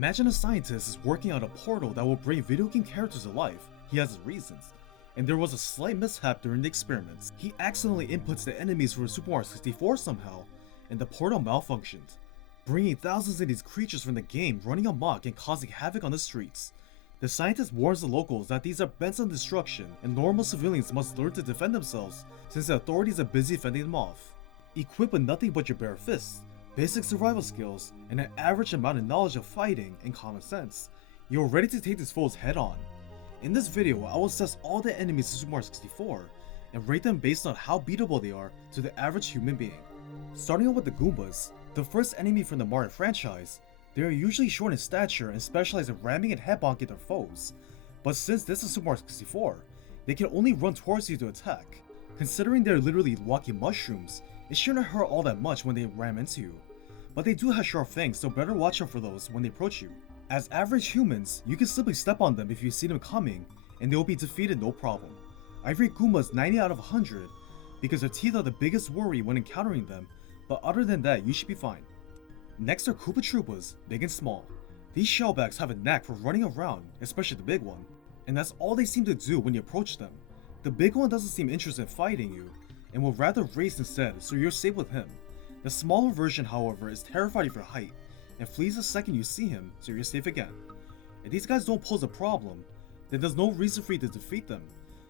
Imagine a scientist is working on a portal that will bring video game characters to life. He has his reasons. And there was a slight mishap during the experiments. He accidentally inputs the enemies for Super Mario 64 somehow, and the portal malfunctioned, bringing thousands of these creatures from the game running amok and causing havoc on the streets. The scientist warns the locals that these are bent on destruction and normal civilians must learn to defend themselves since the authorities are busy fending them off. Equipped with nothing but your bare fists, basic survival skills, and an average amount of knowledge of fighting and common sense, you're ready to take these foes head on. In this video, I will assess all the enemies in Super Mario 64 and rate them based on how beatable they are to the average human being. Starting out with the Goombas, the first enemy from the Mario franchise. They are usually short in stature and specialize in ramming and headbonking their foes, but since this is Super Mario 64, they can only run towards you to attack. Considering they're literally walking mushrooms, it shouldn't hurt all that much when they ram into you, but they do have sharp fangs, so better watch out for those when they approach you. As average humans, you can simply step on them if you see them coming, and they will be defeated no problem. I rate Goombas 90 out of 100 because their teeth are the biggest worry when encountering them, but other than that, you should be fine. Next are Koopa Troopas, big and small. These shellbacks have a knack for running around, especially the big one, and that's all they seem to do when you approach them. The big one doesn't seem interested in fighting you, and will rather race instead, so you're safe with him. The smaller version, however, is terrified of your height, and flees the second you see him, so you're safe again. If these guys don't pose a problem, then there's no reason for you to defeat them,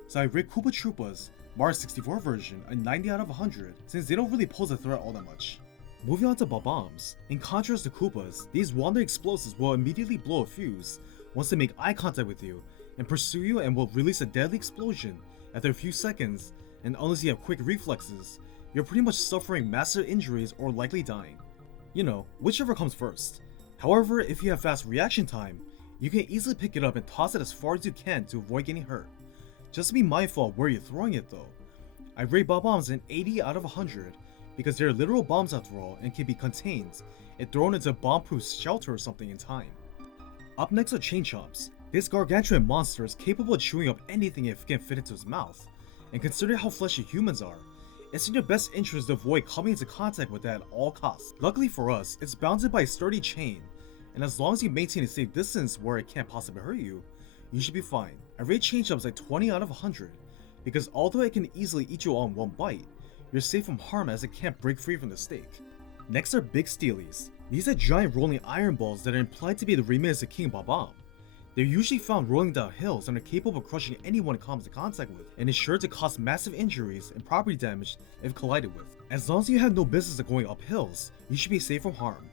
so I rate Koopa Troopas, Mario 64 version, a 90 out of 100, since they don't really pose a threat all that much. Moving on to Bob-Ombs. In contrast to Koopas, these wandering explosives will immediately blow a fuse once they make eye contact with you and pursue you, and will release a deadly explosion after a few seconds, and unless you have quick reflexes, you're pretty much suffering massive injuries or likely dying. You know, whichever comes first. However, if you have fast reaction time, you can easily pick it up and toss it as far as you can to avoid getting hurt. Just be mindful of where you're throwing it though. I rate Bob-Ombs an 80 out of 100 because they're literal bombs after all and can be contained and thrown into a bomb-proof shelter or something in time. Up next are Chain Chomps. This gargantuan monster is capable of chewing up anything if it can fit into his mouth, and considering how fleshy humans are, it's in your best interest to avoid coming into contact with that at all costs. Luckily for us, it's bounded by a sturdy chain, and as long as you maintain a safe distance where it can't possibly hurt you, you should be fine. I rate Chain Chomps like 20 out of 100, because although it can easily eat you all in one bite, you're safe from harm as it can't break free from the stake. Next are Big Steelies. These are giant rolling iron balls that are implied to be the remains of King Bob-Omb. They're usually found rolling down hills and are capable of crushing anyone it comes in contact with, and is sure to cause massive injuries and property damage if collided with. As long as you have no business of going up hills, you should be safe from harm.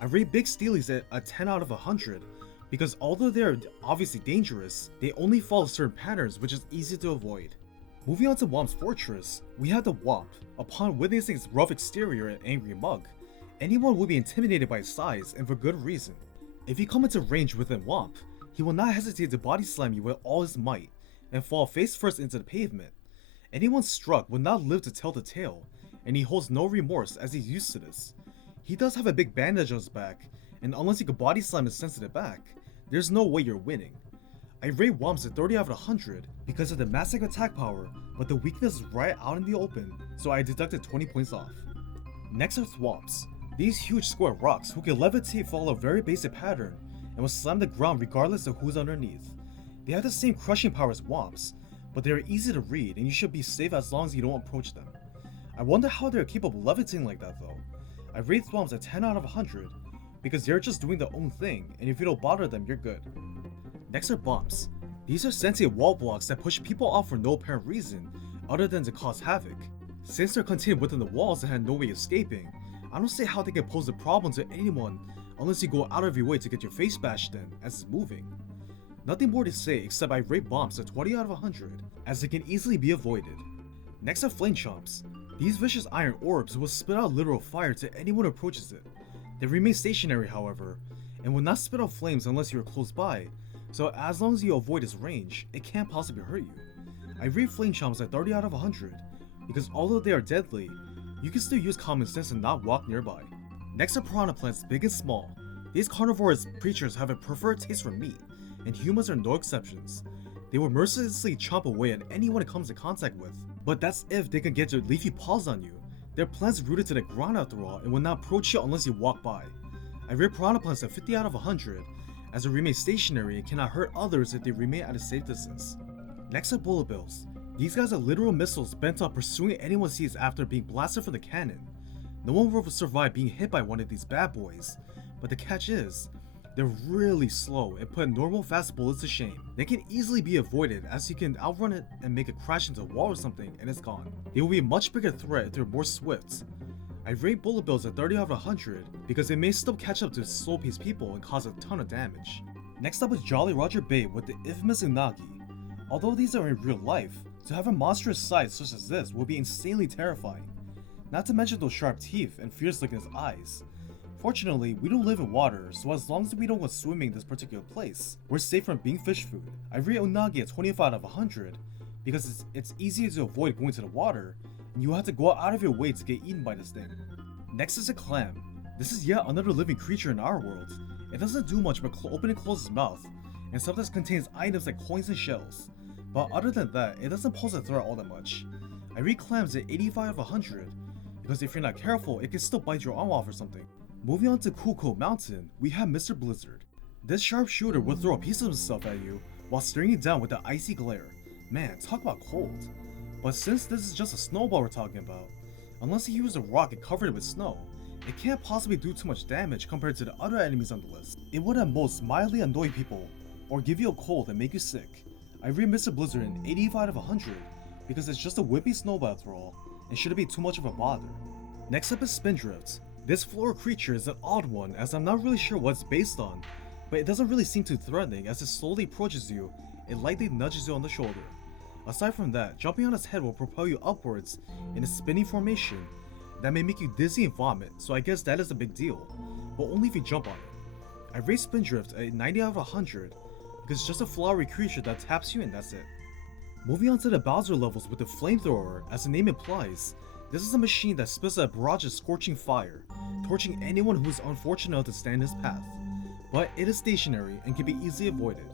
I rate Big Steelies at a 10 out of 100 because although they're obviously dangerous, they only follow certain patterns which is easy to avoid. Moving on to Whomp's Fortress, we have the Whomp. Upon witnessing its rough exterior and angry mug, anyone will be intimidated by its size and for good reason. If you come into range within Whomp, he will not hesitate to body slam you with all his might and fall face first into the pavement. Anyone struck will not live to tell the tale, and he holds no remorse as he's used to this. He does have a big bandage on his back, and unless you can body slam his sensitive back, there's no way you're winning. I rate Whomps at 30 out of 100 because of the massive attack power, but the weakness is right out in the open, so I deducted 20 points off. Next are Thwomps. These huge square rocks who can levitate follow a very basic pattern and will slam the ground regardless of who's underneath. They have the same crushing power as Whomps, but they are easy to read and you should be safe as long as you don't approach them. I wonder how they are capable of levitating like that though. I rate Thwomps at 10 out of 100 because they're just doing their own thing, and if you don't bother them, you're good. Next are Bumps. These are sentient wall blocks that push people off for no apparent reason other than to cause havoc. Since they're contained within the walls and have no way of escaping, I don't see how they can pose a problem to anyone unless you go out of your way to get your face bashed in as it's moving. Nothing more to say except I rate Bumps at 20 out of 100 as it can easily be avoided. Next are Flame Chomps. These vicious iron orbs will spit out literal fire to anyone who approaches it. They remain stationary however, and will not spit out flames unless you are close by, so as long as you avoid its range, it can't possibly hurt you. I rate Flame Chomps at 30 out of 100 because although they are deadly, you can still use common sense and not walk nearby. Next are Piranha Plants, big and small. These carnivorous creatures have a preferred taste for meat, and humans are no exceptions. They will mercilessly chomp away at anyone it comes in contact with, but that's if they can get their leafy paws on you. They're plants rooted to the ground after all and will not approach you unless you walk by. I rate Piranha Plants at 50 out of 100, as they remain stationary and cannot hurt others if they remain at a safe distance. Next are Bullet Bills. These guys are literal missiles bent on pursuing anyone sees after being blasted from the cannon. No one will survive being hit by one of these bad boys, but the catch is, they're really slow and put normal fast bullets to shame. They can easily be avoided as you can outrun it and make it crash into a wall or something and it's gone. They will be a much bigger threat if they're more swift. I rate Bullet Bills at 30 out of 100 because they may still catch up to slow-paced people and cause a ton of damage. Next up is Jolly Roger Bait with the infamous Inagi. Although these are in real life, to have a monstrous size such as this would be insanely terrifying. Not to mention those sharp teeth and fierce look in his eyes. Fortunately, we don't live in water, so as long as we don't go swimming in this particular place, we're safe from being fish food. I rate Unagi at 25 out of 100 because it's easier to avoid going to the water, and you have to go out of your way to get eaten by this thing. Next is a clam. This is yet another living creature in our world. It doesn't do much but open and close its mouth, and sometimes contains items like coins and shells. But other than that, it doesn't pose a threat all that much. I rate clams at 85 out of 100 because if you're not careful, it can still bite your arm off or something. Moving on to Koopa Mountain, we have Mr. Blizzard. This sharpshooter will throw a piece of himself at you while staring you down with an icy glare. Man, talk about cold. But since this is just a snowball we're talking about, unless he used a rock and covered it with snow, it can't possibly do too much damage compared to the other enemies on the list. It would at most mildly annoy people, or give you a cold and make you sick. I rate Mr. Blizzard an 85 out of 100 because it's just a whippy snowball after all, and shouldn't be too much of a bother. Next up is Spindrift. This floor creature is an odd one as I'm not really sure what it's based on, but it doesn't really seem too threatening as it slowly approaches you and lightly nudges you on the shoulder. Aside from that, jumping on its head will propel you upwards in a spinning formation that may make you dizzy and vomit, so I guess that is a big deal, but only if you jump on it. I rate Spindrift a 90 out of 100 because it's just a flowery creature that taps you and that's it. Moving on to the Bowser levels with the flamethrower, as the name implies, this is a machine that spits a barrage of scorching fire, torching anyone who is unfortunate enough to stand in his path. But it is stationary and can be easily avoided.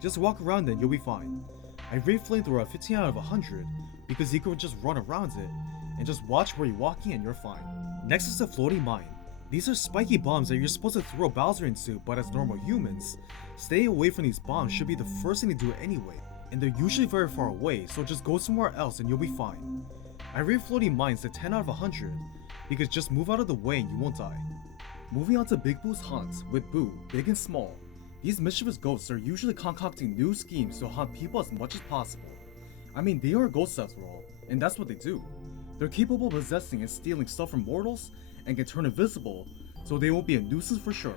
Just walk around it and you'll be fine. I rate Flamethrower at 15 out of 100 because you can just run around it and just watch where you're walking and you're fine. Next is the Floating Mine. These are spiky bombs that you're supposed to throw Bowser into, but as normal humans, staying away from these bombs should be the first thing to do anyway. And they're usually very far away, so just go somewhere else and you'll be fine. I rate Floating Mines at 10 out of 100 because just move out of the way and you won't die. Moving on to Big Boo's Hunt with Boo, Big and Small. These mischievous ghosts are usually concocting new schemes to haunt people as much as possible. I mean, they are ghosts after all, and that's what they do. They're capable of possessing and stealing stuff from mortals and can turn invisible, so they won't be a nuisance for sure.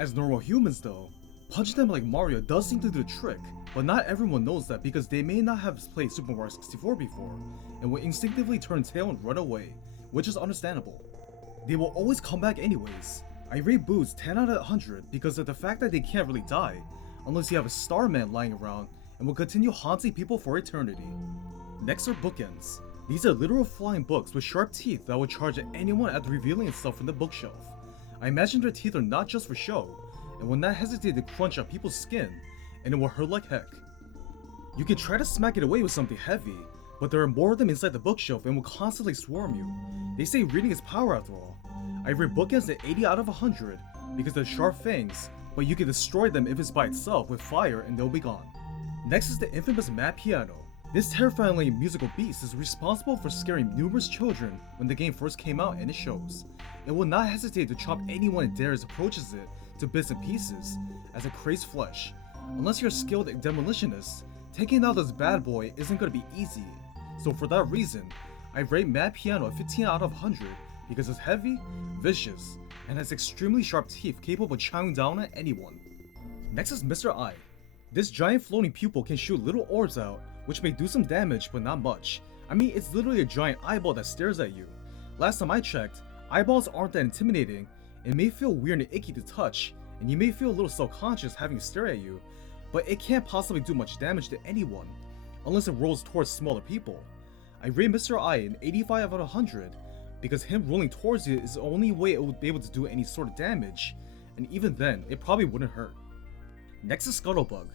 As normal humans though, punching them like Mario does seem to do the trick, but not everyone knows that because they may not have played Super Mario 64 before, and will instinctively turn tail and run away, which is understandable. They will always come back anyways. I rate Boos 10 out of 100 because of the fact that they can't really die, unless you have a Starman lying around and will continue haunting people for eternity. Next are Bookends. These are literal flying books with sharp teeth that will charge at anyone after revealing itself from the bookshelf. I imagine their teeth are not just for show, and will not hesitate to crunch up people's skin, and it will hurt like heck. You can try to smack it away with something heavy, but there are more of them inside the bookshelf and will constantly swarm you. They say reading is power after all. I rate Bookends at 80 out of 100 because they're sharp fangs, but you can destroy them if it's by itself with fire and they'll be gone. Next is the infamous Mad Piano. This terrifyingly musical beast is responsible for scaring numerous children when the game first came out and it shows. It will not hesitate to chop anyone it dares approaches it to bits and pieces as it craves flesh. Unless you're a skilled demolitionist, taking out this bad boy isn't going to be easy. So for that reason, I rate Mad Piano at 15 out of 100 because it's heavy, vicious, and has extremely sharp teeth capable of chowing down at anyone. Next is Mr. Eye. This giant floating pupil can shoot little orbs out, which may do some damage but not much. I mean, it's literally a giant eyeball that stares at you. Last time I checked, eyeballs aren't that intimidating and may feel weird and icky to touch, and you may feel a little self-conscious having it stare at you, but it can't possibly do much damage to anyone, unless it rolls towards smaller people. I rate Mr. Eye an 85 out of 100 because him rolling towards you is the only way it would be able to do any sort of damage, and even then, it probably wouldn't hurt. Next is Scuttlebug.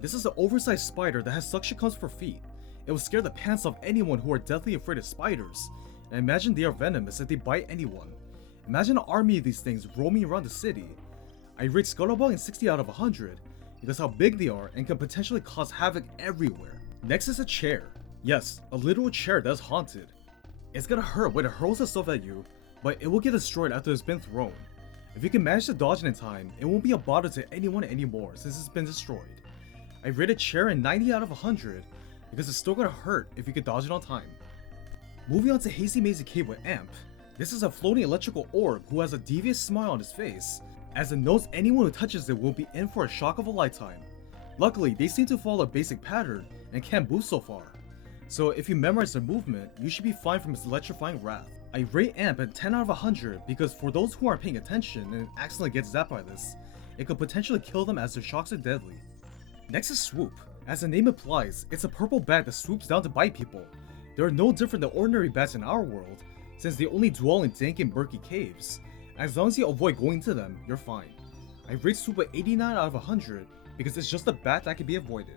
This is an oversized spider that has suction cups for feet. It will scare the pants off anyone who are deathly afraid of spiders, and I imagine they are venomous if they bite anyone. Imagine an army of these things roaming around the city. I rate Scuttlebug in 60 out of 100 because how big they are and can potentially cause havoc everywhere. Next is a chair. Yes, a literal chair that's haunted. It's gonna hurt when it hurls itself at you, but it will get destroyed after it's been thrown. If you can manage to dodge it in time, it won't be a bother to anyone anymore since it's been destroyed. I rate a chair in 90 out of 100 because it's still gonna hurt if you can dodge it on time. Moving on to Hazy Mazy Cave with Amp. This is a floating electrical orb who has a devious smile on his face, as it knows anyone who touches it will be in for a shock of a lifetime. Luckily, they seem to follow a basic pattern and can't move so far. So if you memorize their movement, you should be fine from its electrifying wrath. I rate Amp at 10 out of 100 because for those who aren't paying attention and accidentally get zapped by this, it could potentially kill them as their shocks are deadly. Next is Swoop. As the name implies, it's a purple bat that swoops down to bite people. They are no different than ordinary bats in our world, since they only dwell in dank and murky caves. As long as you avoid going to them, you're fine. I rate Swoop at 89 out of 100 because it's just a bat that can be avoided.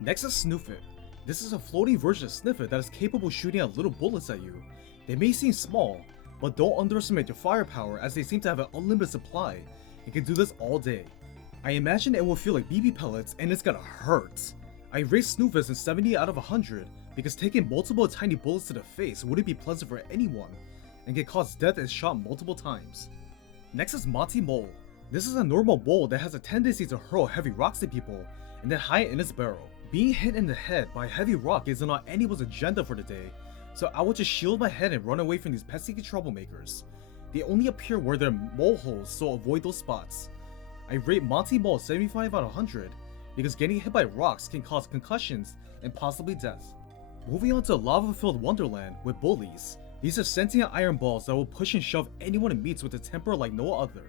Next is Snoofit. This is a floating version of Sniffit that is capable of shooting out little bullets at you. They may seem small, but don't underestimate their firepower as they seem to have an unlimited supply and can do this all day. I imagine it will feel like BB pellets and it's gonna hurt. I rate Snoofit in 70 out of 100 because taking multiple tiny bullets to the face wouldn't be pleasant for anyone and can cause death if shot multiple times. Next is Monty Mole. This is a normal mole that has a tendency to hurl heavy rocks at people and then hide in its burrow. Being hit in the head by a heavy rock isn't on anyone's agenda for the day, so I would just shield my head and run away from these pesky troublemakers. They only appear where there are mole holes, so avoid those spots. I rate Monty Mole 75 out of 100 because getting hit by rocks can cause concussions and possibly death. Moving on to a lava-filled wonderland with Bullies. These are sentient iron balls that will push and shove anyone it meets with a temper like no other.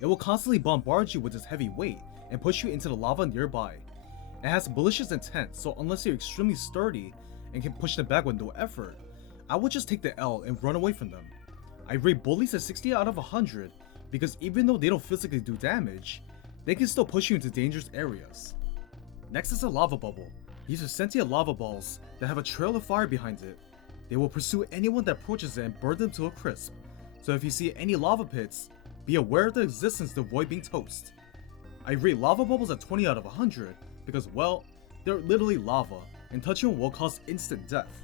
It will constantly bombard you with its heavy weight and push you into the lava nearby. It has malicious intent, so unless you're extremely sturdy and can push them back with no effort, I would just take the L and run away from them. I rate Bullies at 60 out of 100 because even though they don't physically do damage, they can still push you into dangerous areas. Next is a lava bubble. These are sentient lava balls that have a trail of fire behind it. They will pursue anyone that approaches it and burn them to a crisp. So if you see any lava pits, be aware of their existence to avoid being toast. I rate lava bubbles at 20 out of 100 because, well, they're literally lava and touching them will cause instant death.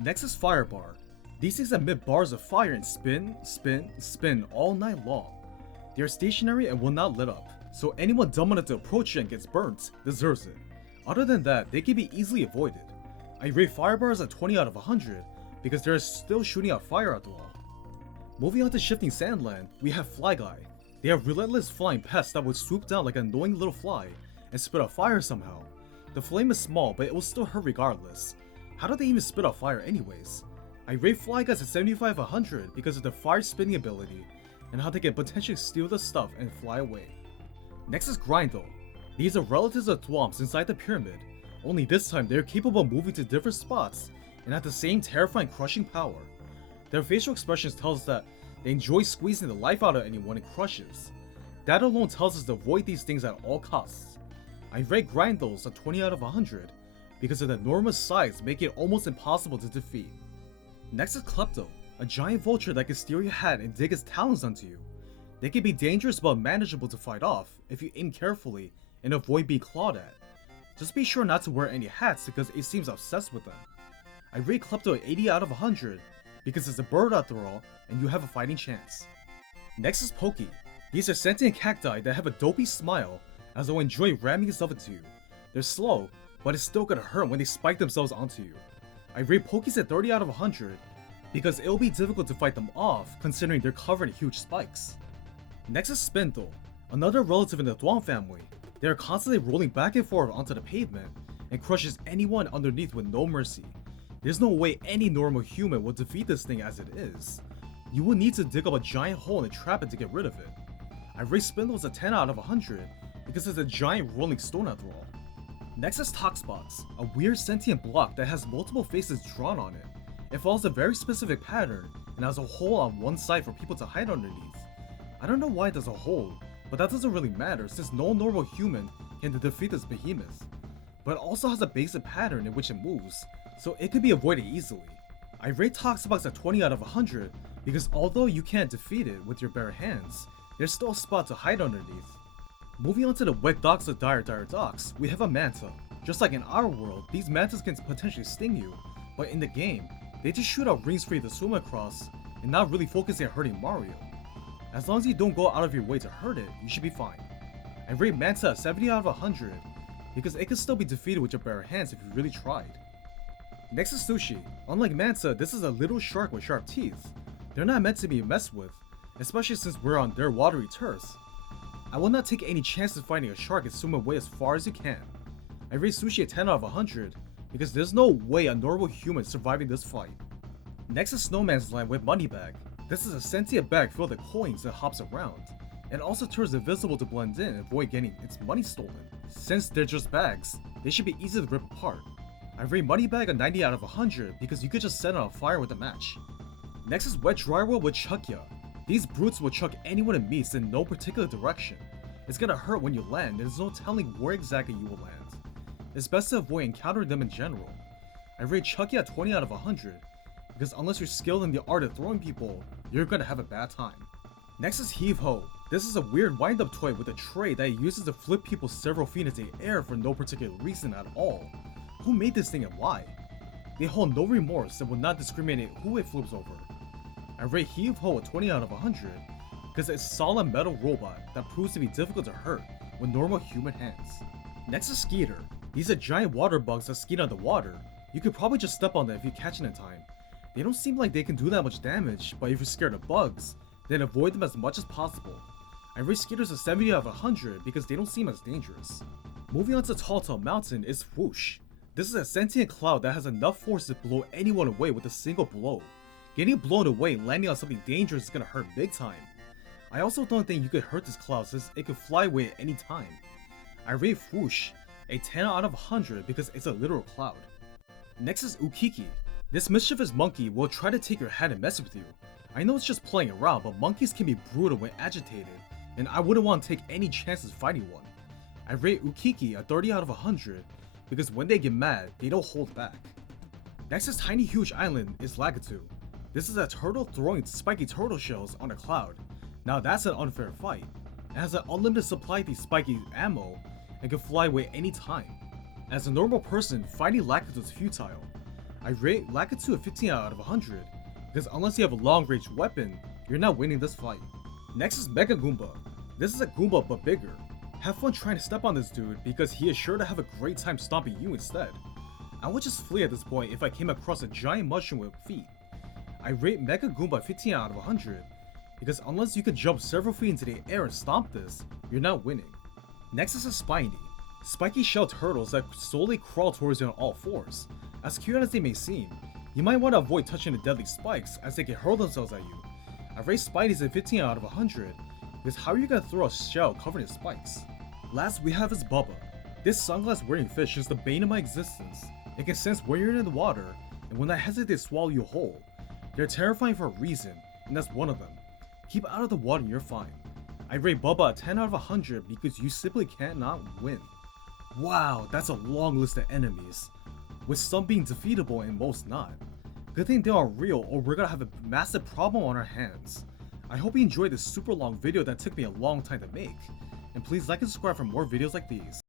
Next is Fire Bar. These things emit bars of fire and spin, spin, spin all night long. They are stationary and will not lit up, so anyone dumb enough to approach it and gets burnt deserves it. Other than that, they can be easily avoided. I rate Fire Bars at 20 out of 100 because they're still shooting out fire after all. Moving on to Shifting Sandland, we have Fly Guy. They are relentless flying pests that would swoop down like an annoying little fly and spit out fire somehow. The flame is small, but it will still hurt regardless. How do they even spit out fire anyways? I rate Fly Guys at 75 out of 100 because of their fire spinning ability and how they can potentially steal the stuff and fly away. Next is Grindle. These are relatives of Thwomps inside the pyramid, only this time they are capable of moving to different spots and have the same terrifying crushing power. Their facial expressions tell us that they enjoy squeezing the life out of anyone it crushes. That alone tells us to avoid these things at all costs. I rate Grindles at 20 out of 100 because of the enormous size making it almost impossible to defeat. Next is Klepto, a giant vulture that can steal your hat and dig its talons onto you. They can be dangerous but manageable to fight off if you aim carefully and avoid being clawed at. Just be sure not to wear any hats because it seems obsessed with them. I rate Klepto at 80 out of 100 because it's a bird after all and you have a fighting chance. Next is Pokey. These are sentient cacti that have a dopey smile as they'll enjoy ramming itself into you. They're slow, but it's still gonna hurt when they spike themselves onto you. I rate Pokeys at 30 out of 100 because it'll be difficult to fight them off considering they're covered in huge spikes. Next is Spindle, another relative in the Thwomp family. They are constantly rolling back and forth onto the pavement and crushes anyone underneath with no mercy. There's no way any normal human will defeat this thing as it is. You will need to dig up a giant hole and trap it to get rid of it. I rate Spindles at 10 out of 100 because it's a giant rolling stone after all. Next is Toxbox, a weird sentient block that has multiple faces drawn on it. It follows a very specific pattern and has a hole on one side for people to hide underneath. I don't know why there's a hole, but that doesn't really matter since no normal human can defeat this behemoth. But it also has a basic pattern in which it moves, so it could be avoided easily. I rate Toxbox at 20 out of 100 because although you can't defeat it with your bare hands, there's still a spot to hide underneath. Moving on to the wet docks of Dire Docks, we have a Manta. Just like in our world, these mantas can potentially sting you, but in the game, they just shoot out rings for you to swim across and not really focusing on hurting Mario. As long as you don't go out of your way to hurt it, you should be fine. I rate Manta a 70 out of 100 because it can still be defeated with your bare hands if you really tried. Next is Sushi. Unlike Manta, this is a little shark with sharp teeth. They're not meant to be messed with, especially since we're on their watery turfs. I will not take any chances finding a shark and swim away as far as you can. I rate Sushi a 10 out of 100 because there's no way a normal human is surviving this fight. Next is Snowman's Land with Money Bag. This is a sentient bag filled with coins that hops around, and also turns invisible to blend in and avoid getting its money stolen. Since they're just bags, they should be easy to rip apart. I rate Money Bag a 90 out of 100 because you could just set it on fire with a match. Next is Wet Drywall with Chuckya. These brutes will chuck anyone it meets in no particular direction. It's gonna hurt when you land, and there's no telling where exactly you will land. It's best to avoid encountering them in general. I rate Chuckya a 20 out of 100 because unless you're skilled in the art of throwing people, you're gonna have a bad time. Next is HeHo. This is a weird wind-up toy with a tray that it uses to flip people several feet into the air for no particular reason at all. Who made this thing and why? They hold no remorse and will not discriminate who it flips over. I rate HeHo a 20 out of 100 because it's a solid metal robot that proves to be difficult to hurt with normal human hands. Next is Skeeter. These are giant water bugs that skate on the water. You could probably just step on them if you catch it in time. They don't seem like they can do that much damage, but if you're scared of bugs, then avoid them as much as possible. I rate Skeeters a 70 out of 100 because they don't seem as dangerous. Moving on to Tall Mountain is Whoosh. This is a sentient cloud that has enough force to blow anyone away with a single blow. Getting blown away and landing on something dangerous is gonna hurt big time. I also don't think you could hurt this cloud since it could fly away at any time. I rate Whoosh a 10 out of 100 because it's a literal cloud. Next is Ukiki. This mischievous monkey will try to take your head and mess with you. I know it's just playing around, but monkeys can be brutal when agitated, and I wouldn't want to take any chances fighting one. I rate Ukiki a 30 out of 100 because when they get mad, they don't hold back. Next is Tiny Huge Island is Lacatu. This is a turtle throwing spiky turtle shells on a cloud. Now that's an unfair fight. It has an unlimited supply of these spiky ammo and can fly away anytime. As a normal person, fighting Lacatu is futile. I rate Lacatu a 15 out of 100 because unless you have a long range weapon, you're not winning this fight. Next is Mega Goomba. This is a Goomba but bigger. Have fun trying to step on this dude because he is sure to have a great time stomping you instead. I would just flee at this point if I came across a giant mushroom with feet. I rate Mega Goomba 15 out of 100 because unless you can jump several feet into the air and stomp this, you're not winning. Next is a Spiny. Spiky shell turtles that slowly crawl towards you on all fours. As cute as they may seem, you might want to avoid touching the deadly spikes as they can hurl themselves at you. I rate Spidey's a 15 out of 100 because how are you gonna throw a shell covered in spikes? Last we have is Bubba. This sunglass wearing fish is the bane of my existence. It can sense where you're in the water and when I hesitate to swallow you whole. They're terrifying for a reason, and that's one of them. Keep out of the water and you're fine. I rate Bubba a 10 out of 100 because you simply cannot win. Wow, that's a long list of enemies, with some being defeatable and most not. Good thing they are real or we're gonna have a massive problem on our hands. I hope you enjoyed this super long video that took me a long time to make, and please like and subscribe for more videos like these.